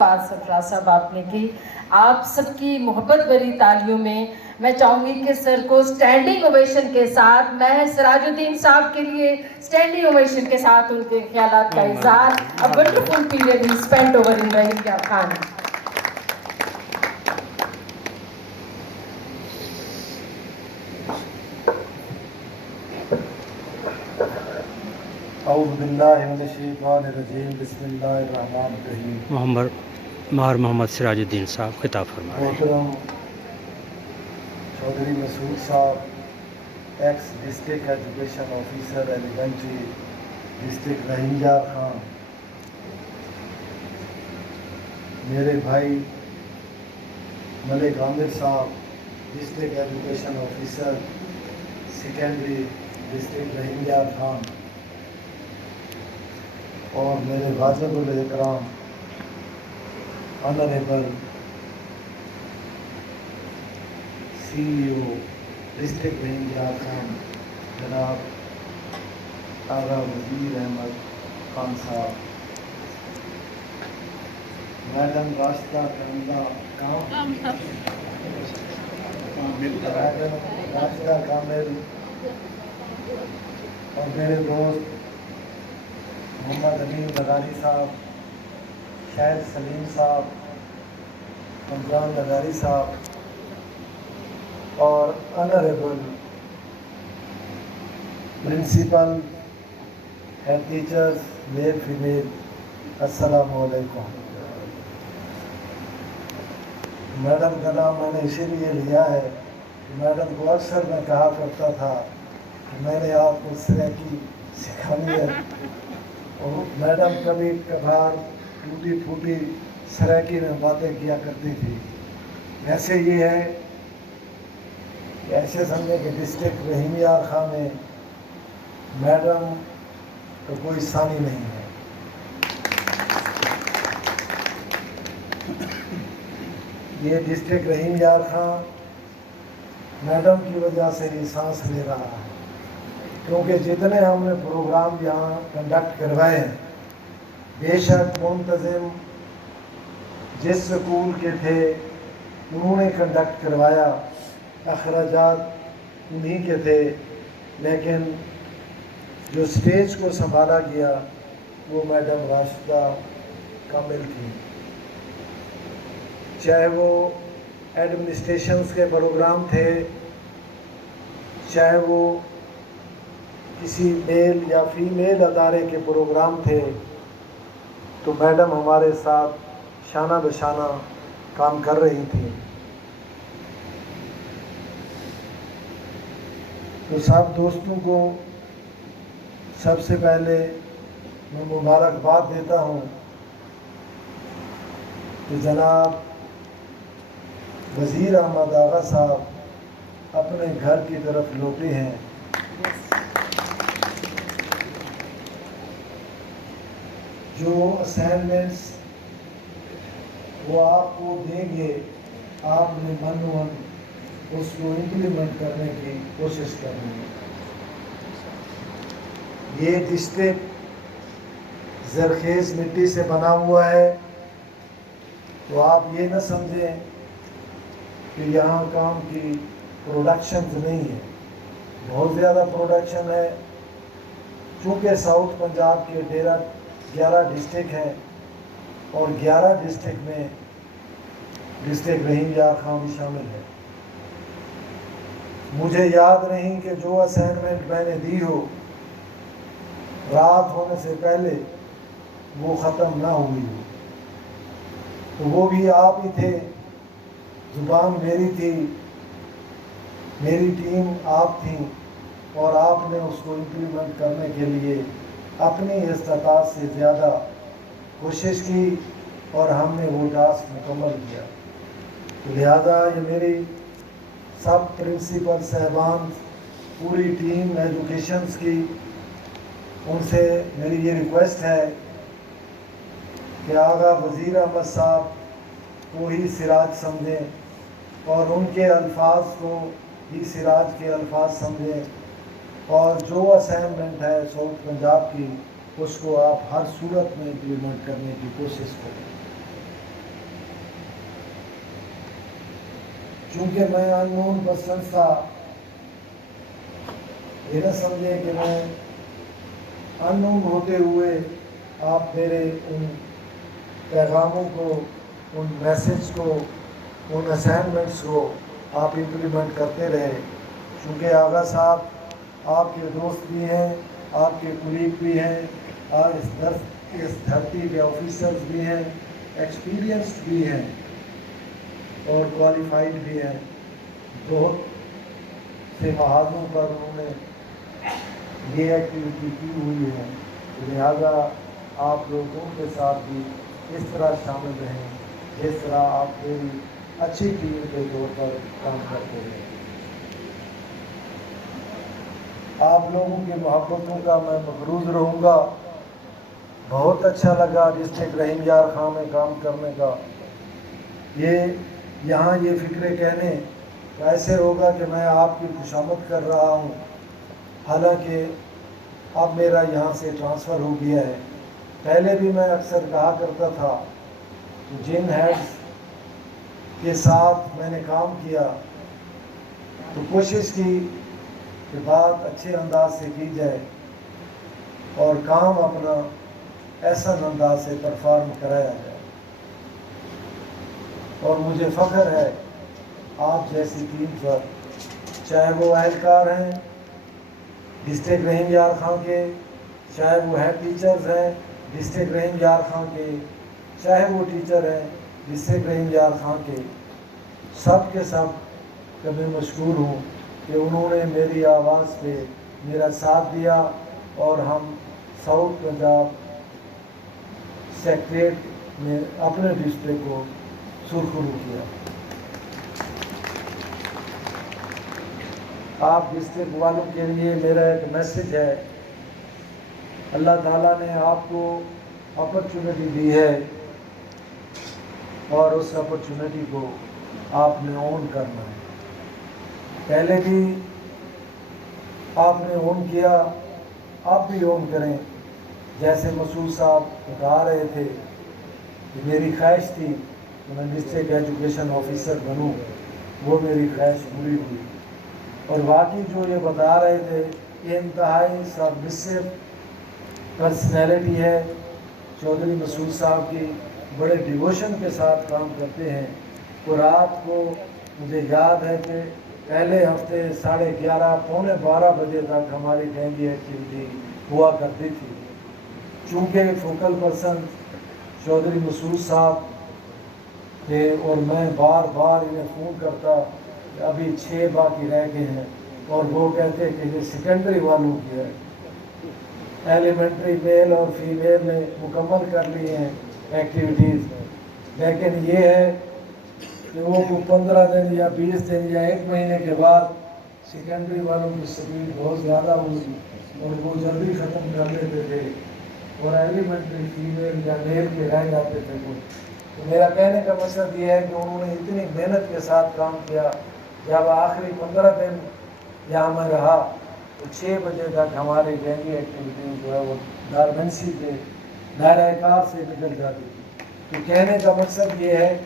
بات سرفراز صاحب آپ نے کی، آپ سب کی محبت بھری تالیوں میں میں چاہوں گی کہ سر کو سٹینڈنگ اویشن کے ساتھ، میں سراج الدین صاحب کے لیے سٹینڈنگ اویشن کے ساتھ ان کے خیالات کا اظہار. A wonderful period he spent over in Rahim Khan. اعوذ باللہ من الشیطان الرجیم بسم اللہ الرحمن الرحیم. محمد سراج الدین صاحب خطاب فرمائیں. محترم چودھری مسعود صاحب، ex district education officer elementary district Rahim Yar Khan, میرے بھائی ملک عامر صاحب، district education officer secondary district Rahim Yar Khan, اور میرے واجب الاحترام آنریبل سی ای او ڈسٹرکٹ رحیم یار خان جناب آغا وزیر احمد خان صاحب، میڈم راشدہ کامل، اور میرے دوست محمد امین لغاری صاحب، شاہد سلیم صاحب، رمضان لغاری صاحب، اور honourable principal head teachers male female, السلام علیکم. میڈم کا نام میں نے اسی لیے لیا ہے کہ میڈم کو اکثر میں کہا کرتا تھا کہ میں نے آپ کو سریکی سکھانی ہے، اور میڈم کبھی کبھار ٹوٹی پھوٹی سریکی میں باتیں کیا کرتی تھی. ایسے یہ ہے کہ ایسے سمجھے کہ ڈسٹرکٹ رحیم یار خان میں میڈم کا کوئی ثانی نہیں ہے. یہ ڈسٹرکٹ رحیم یار خان میڈم کی وجہ سے ہی سانس لے رہا ہے، کیونکہ جتنے ہم نے پروگرام یہاں کنڈکٹ کروائے ہیں، بے شک منتظم جس سکول کے تھے انہوں نے کنڈکٹ کروایا، اخراجات انہی کے تھے، لیکن جو سٹیج کو سنبھالا گیا وہ میڈم راشدہ کامل تھی. چاہے وہ ایڈمنسٹریشنز کے پروگرام تھے، چاہے وہ کسی میل یا فیمیل ادارے کے پروگرام تھے، تو میڈم ہمارے ساتھ شانہ بشانہ کام کر رہی تھی. تو سب دوستوں کو سب سے پہلے میں مبارکباد دیتا ہوں کہ جناب وزیر احمد آغا صاحب اپنے گھر کی طرف لوٹے ہیں. جو اسائنمنٹس وہ آپ کو دیں گے، آپ نے من اس کو امپلیمنٹ کرنے کی کوشش کرنی ہے. یہ ڈسٹرکٹ زرخیز مٹی سے بنا ہوا ہے، تو آپ یہ نہ سمجھیں کہ یہاں کام کی پروڈکشنز نہیں ہے، بہت زیادہ پروڈکشن ہے. چونکہ ساؤتھ پنجاب کے 11 ڈسٹرکٹ ہیں، اور 11 ڈسٹرکٹ میں ڈسٹرکٹ رحیم یار خان بھی شامل ہے. مجھے یاد نہیں کہ جو اسائنمنٹ میں نے دی ہو رات ہونے سے پہلے وہ ختم نہ ہوئی ہو. تو وہ بھی آپ ہی تھے، زبان میری تھی، میری ٹیم آپ تھی، اور آپ نے اس کو امپلیمنٹ کرنے کے لیے اپنی استطاعت سے زیادہ کوشش کی، اور ہم نے وہ ٹاسک مکمل کیا. تو لہذا یہ میری سب پرنسپل صاحبان، پوری ٹیم ایجوکیشنز کی، ان سے میری یہ ریکویسٹ ہے کہ آغا وزیر احمد صاحب کو ہی سراج سمجھیں، اور ان کے الفاظ کو ہی سراج کے الفاظ سمجھیں، اور جو اسائنمنٹ ہے ساؤتھ پنجاب کی اس کو آپ ہر صورت میں امپلیمنٹ کرنے کی کوشش کریں. چونکہ میں اننون پرسن تھا، یہ نہ سمجھے کہ میں اننون ہوتے ہوئے آپ میرے ان پیغاموں کو، ان میسج کو، ان اسائنمنٹس کو آپ امپلیمنٹ کرتے رہے، چونکہ آغا صاحب آپ کے دوست بھی ہیں، آپ کے کلیگ بھی ہیں، اور اس دھرتی کے آفیسرز بھی ہیں، ایکسپیرینسڈ بھی ہیں اور کوالیفائڈ بھی ہیں، بہت سے محاذوں پر انہوں نے یہ ایکٹیویٹی کی ہوئی ہے، لہذا آپ لوگوں کے ساتھ بھی اس طرح شامل رہیں جس طرح آپ میری اچھی ٹیم کے طور پر کام کرتے ہیں۔ آپ لوگوں کی محبتوں کا میں مقروض رہوں گا۔ بہت اچھا لگا ڈسٹرکٹ رحیم یار خان میں کام کرنے کا۔ یہاں یہ فکرے کہنے ایسے ہوگا کہ میں آپ کی خوشامد کر رہا ہوں، حالانکہ اب میرا یہاں سے ٹرانسفر ہو گیا ہے۔ پہلے بھی میں اکثر کہا کرتا تھا، جن ہیڈز کے ساتھ میں نے کام کیا تو کوشش کی کہ بات اچھے انداز سے کی جائے اور کام اپنا ایسا انداز سے پرفارم کرایا جائے، اور مجھے فخر ہے آپ جیسی ٹیم پر، چاہے وہ اہلکار ہیں ڈسٹرکٹ رحیم یار خان کے، چاہے وہ ہیڈ ٹیچرز ہیں ڈسٹرکٹ رحیم یار خان کے، چاہے وہ ٹیچر ہیں ڈسٹرکٹ رحیم یار خان کے، سب کے سب کہ میں مشکور ہوں کہ انہوں نے میری آواز پہ میرا ساتھ دیا اور ہم ساؤتھ پنجاب سیکریٹریٹ میں اپنے ڈسٹرکٹ کو سرخرو کیا۔ آپ ڈسٹرکٹ والوں کے لیے میرا ایک میسج ہے، اللہ تعالیٰ نے آپ کو اپرچونٹی دی ہے اور اس اپرچونٹی کو آپ نے اون کرنا ہے۔ پہلے بھی آپ نے اون کیا، آپ بھی اون کریں۔ جیسے مسعود صاحب بتا رہے تھے کہ میری خواہش تھی کہ میں ڈسٹرکٹ ایجوکیشن آفیسر بنوں، وہ میری خواہش پوری ہوئی، اور واقعی جو یہ بتا رہے تھے یہ انتہائی سبمسو پرسنالٹی ہے چودھری مسعود صاحب کی، بڑے ڈیووشن کے ساتھ کام کرتے ہیں۔ تو رات کو مجھے یاد ہے کہ پہلے ہفتے 11:30 پونے 12 بجے تک ہماری ڈینگی ایکٹیویٹی ہوا کرتی تھی، چونکہ فوکل پرسن چودھری مسعود صاحب تھے اور میں بار بار انہیں فون کرتا کہ ابھی 6 باقی رہ گئے ہیں، اور وہ کہتے کہ یہ سیکنڈری والوں کی ہے، ایلیمنٹری میل اور فیمیل نے مکمل کر لی ہیں ایکٹیویٹیز، لیکن یہ ہے کہ وہ 15 دن یا 20 دن یا 1 مہینے کے بعد سیکنڈری والوں کی سپیڈ بہت زیادہ ہوئی اور وہ جلدی ختم کر لیتے تھے، اور ایلیمنٹری فیمیل یا میل کے رہ جاتے تھے کچھ۔ تو میرا کہنے کا مقصد یہ ہے کہ انہوں نے اتنی محنت کے ساتھ کام کیا، جب آخری 15 دن یہاں میں رہا تو 6 بجے تک ہماری ڈینگی ایکٹیویٹیز جو ہے وہ ڈارمنسی کے دائرہ کار سے نکل جاتی تھی۔ تو کہنے کا مقصد یہ ہے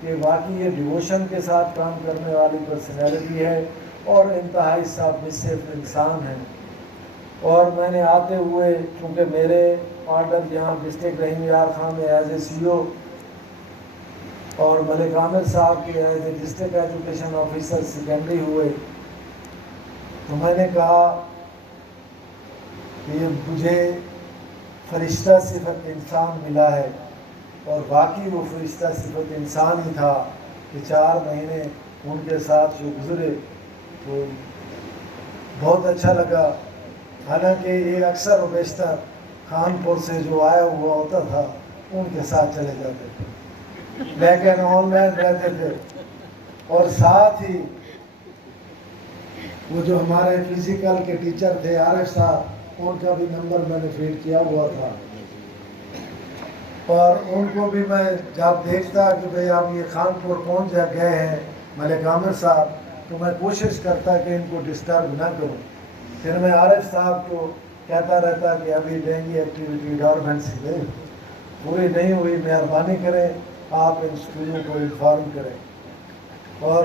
کہ واقعی یہ ڈیووشن کے ساتھ کام کرنے والی پرسنالٹی ہے اور انتہائی سبمسو انسان ہے۔ اور میں نے آتے ہوئے، چونکہ میرے آرڈر یہاں ڈسٹرکٹ رحیم یار خان میں ایز اے سی او اور ملک عامر صاحب کے as a district education officer secondary ہوئے، تو میں نے کہا کہ مجھے فرشتہ صفت انسان ملا ہے، اور باقی وہ فرشتہ صفت انسان ہی تھا کہ 4 مہینے ان کے ساتھ جو گزرے تو بہت اچھا لگا۔ حالانکہ یہ اکثر و بیشتر کانپور سے جو آیا ہوا ہوتا تھا ان کے ساتھ چلے جاتے تھے، لیکن آن لائن رہتے تھے، اور ساتھ ہی وہ جو ہمارے فزیکل کے ٹیچر تھے عارف صاحب، ان کا بھی نمبر میں نے فیڈ کیا ہوا تھا، اور ان کو بھی میں جب دیکھتا کہ بھئی اب یہ خانپور پہنچ گئے ہیں ملک عامر صاحب، تو میں کوشش کرتا کہ ان کو ڈسٹرب نہ کروں۔ پھر میں عارف صاحب کو کہتا رہتا کہ ابھی ڈینگی ایکٹیویٹی ڈارمنسی میں پوری نہیں ہوئی، مہربانی کریں آپ ان اسکولوں کو انفارم کریں۔ اور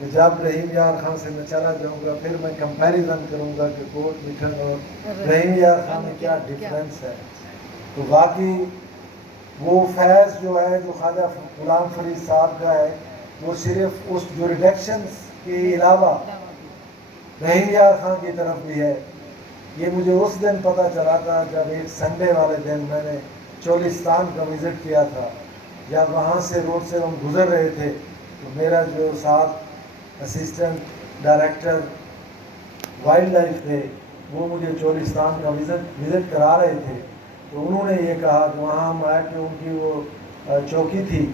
کہ جب رحیم یار خان سے میں چلا جاؤں گا پھر میں کمپیریزن کروں گا کہ کوٹ مٹھن اور رحیم یار خان میں کیا ڈفرینس ہے. تو باقی وہ فیض جو ہے جو خواجہ غلام فرید صاحب کا ہے وہ صرف اس جوریڈکشنز کے علاوہ رحیم یار خان کی طرف بھی ہے. یہ مجھے اس دن پتہ چلا تھا جب ایک سنڈے والے دن میں نے چولستان کا وزٹ کیا تھا. جب وہاں سے روڈ سے ہم گزر رہے تھے تو میرا جو ساتھ اسسٹنٹ ڈائریکٹر وائلڈ لائف تھے وہ مجھے چولستان کا وزٹ کرا رہے تھے. تو انہوں نے یہ کہا کہ وہاں ہم آئے کہ ان کی وہ چوکی تھی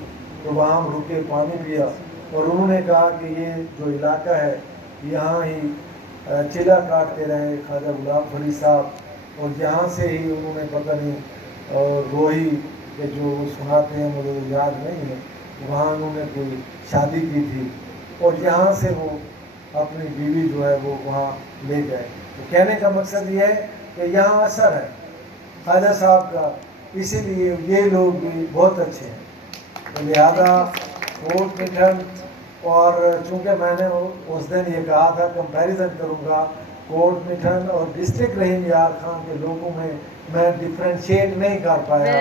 تو وہاں ہم رکے پانی پیا اور انہوں نے کہا کہ یہ جو علاقہ ہے یہاں ہی چلا کاٹتے رہے خواجہ غلام فرید صاحب اور یہاں سے ہی انہوں نے پتہ نہیں اور روہی کہ جو وہ سناتے ہیں مجھے یاد نہیں ہے وہاں انہوں نے کوئی شادی کی تھی اور یہاں سے وہ اپنی بیوی جو ہے وہ وہاں لے گئے. تو کہنے کا مقصد یہ ہے کہ یہاں اثر ہے خواجہ صاحب کا, اسی لیے یہ لوگ بھی بہت اچھے ہیں. تو لہٰذا کوٹ مٹھن اور چونکہ میں نے اس دن یہ کہا تھا کمپیریزن کروں گا کوٹ مٹھن اور ڈسٹرکٹ رحیم یار خان کے لوگوں میں ڈفرینشیٹ نہیں کر پایا.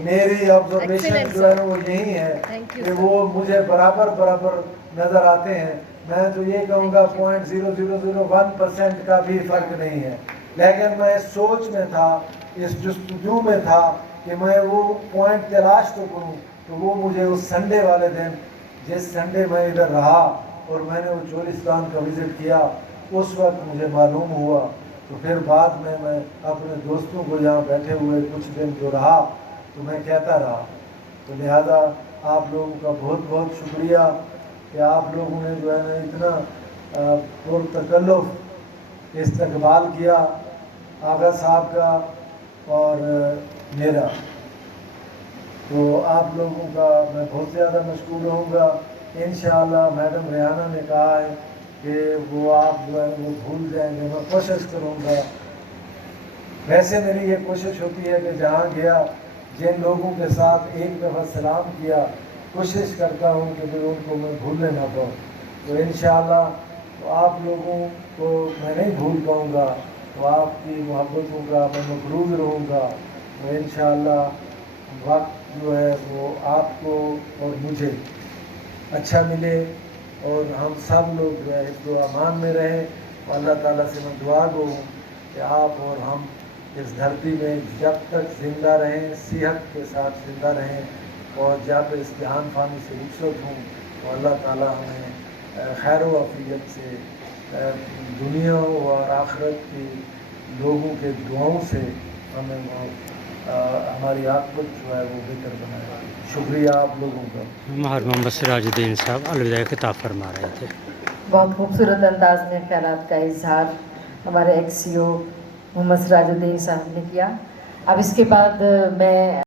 میری آبزرویشن جو ہے وہ یہی ہے کہ وہ مجھے برابر نظر آتے ہیں. میں تو یہ کہوں گا 0.0001% کا بھی فرق نہیں ہے, لیکن میں اس سوچ میں تھا, اس جستجو میں تھا کہ میں وہ پوائنٹ تلاش تو کروں. تو وہ مجھے اس سنڈے والے دن جس سنڈے میں ادھر رہا اور میں نے وہ چولستان کا وزٹ کیا اس وقت مجھے معلوم ہوا. تو پھر بعد میں اپنے دوستوں کو یہاں بیٹھے ہوئے کچھ دن جو رہا تو میں کہتا رہا. تو لہذا آپ لوگوں کا بہت بہت شکریہ کہ آپ لوگوں نے جو ہے نا اتنا پرتکلف استقبال کیا آغا صاحب کا اور میرا. تو آپ لوگوں کا میں بہت زیادہ مشکور رہوں گا. انشاءاللہ میڈم ریحانہ نے کہا ہے کہ وہ آپ جو ہے وہ بھول جائیں گے, میں کوشش کروں گا. ویسے میری یہ کوشش ہوتی ہے کہ جہاں گیا جن لوگوں کے ساتھ ایک دفعہ سلام کیا کوشش کرتا ہوں کہ ان کو میں بھولنے نہ پاؤں. تو انشاءاللہ تو آپ لوگوں کو میں نہیں بھول پاؤں گا. تو آپ کی محبتوں کا میں مقروض رہوں گا. تو انشاءاللہ وقت جو ہے وہ آپ کو اور مجھے اچھا ملے اور ہم سب لوگ جو ہے حفظ و امان میں رہیں. اللہ تعالیٰ سے میں دعا گو ہوں کہ آپ اور ہم اس دھرتی میں جب تک زندہ رہیں صحت کے ساتھ زندہ رہیں اور جب اس جہان فانی سے رخصت ہوں تو اللہ تعالیٰ ہمیں خیر و عافیت سے دنیا اور آخرت کی لوگوں کے دعاؤں سے ہمیں ہماری عاقبت جو ہے وہ بہتر بنائے. شکریہ آپ لوگوں کا. ماہر محمد سراج الدین صاحب الوداع خطاب فرما رہے تھے. بہت خوبصورت انداز میں خیالات کا اظہار ہمارے ایکس سی او محمد سراج الدین صاحب نے کیا. اب اس کے بعد میں